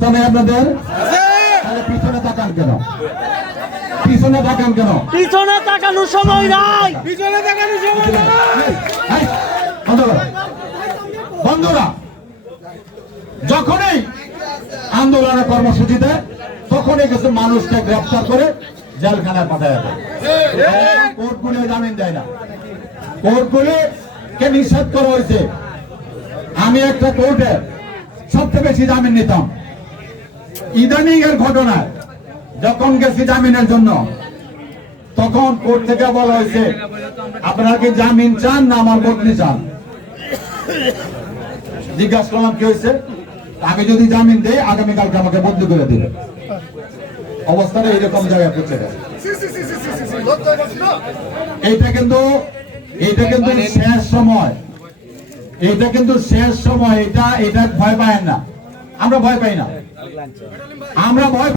রাস্তা নেই আপনাদের তাহলে পিছনে তাকান কেন? পিছনে তাকান কেন? পিছনে তাকানোর সময় নাই! এই, বন্ধ করো। বন্ধুরা যখনই আন্দোলনের কর্মসূচিতে তখনই কিছু মানুষকে গ্রেফতার করে জেলখানায় পাঠায় দেয়। কোর্টগুলি জামিন দেয় না। কোর্টগুলি কে নিষেধ করা হয়েছে? আমি একটা কোর্টে সবচেয়ে বেশি জামিন নিতাম। ইদানিং এর ঘটনায় যখন গেছি জামিনের জন্য তখন কোর্ট থেকে বলা হয়েছে আপনারা কি জামিন চান না আমার বদলি চান? জিজ্ঞাসা করলাম কি হয়েছে? আমি যদি জামিন দেই আগামীকালকে আমাকে বদলি করে দিবে। অবস্থাটা এইরকম জায়গায় পৌঁছে গেছে। এইটা কিন্তু এইটা কিন্তু শেষ সময়। এইটা কিন্তু শেষ সময়। এটা এটা ভয় পায় না। আমরা ভয় পাই না। আমরা ভয়